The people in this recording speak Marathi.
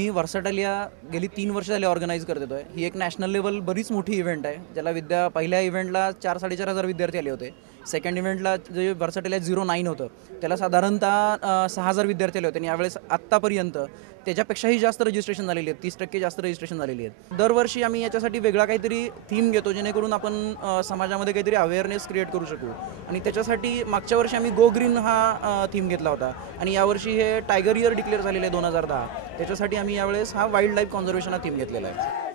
आम्ही वर्साटालिया गेली 3 वर्ष झाली ऑर्गनाईज करत येतोय. ही एक नॅशनल लेवल बरीच मोठी इव्हेंट आहे, ज्याला पहिल्या इव्हेंटला 4-4.5 हजार विद्यार्थी आले होते. सेकंड इव्हेंटला जे वर्साटालिया 09 होतं त्याला साधारणतः 6,000 विद्यार्थी आले होते आणि यावेळेस आत्तापर्यंत त्याच्यापेक्षाही जास्त रजिस्ट्रेशन झालेली आहेत, 30% जास्त रजिस्ट्रेशन झालेली आहेत. दरवर्षी आम्ही याच्यासाठी वेगळा काहीतरी थीम घेतो, जेणेकरून आपण समाजामध्ये काहीतरी अवेअरनेस क्रिएट करू शकू. आणि त्याच्यासाठी मागच्या वर्षी आम्ही गो ग्रीन हा थीम घेतला होता आणि यावर्षी हे टायगर इयर डिक्लेअर झालेले आहे 2010. त्याच्यासाठी आम्ही यावेळेस हा वाईल्ड लाईफ कॉन्झर्वेशन हा थीम घेतलेला आहे.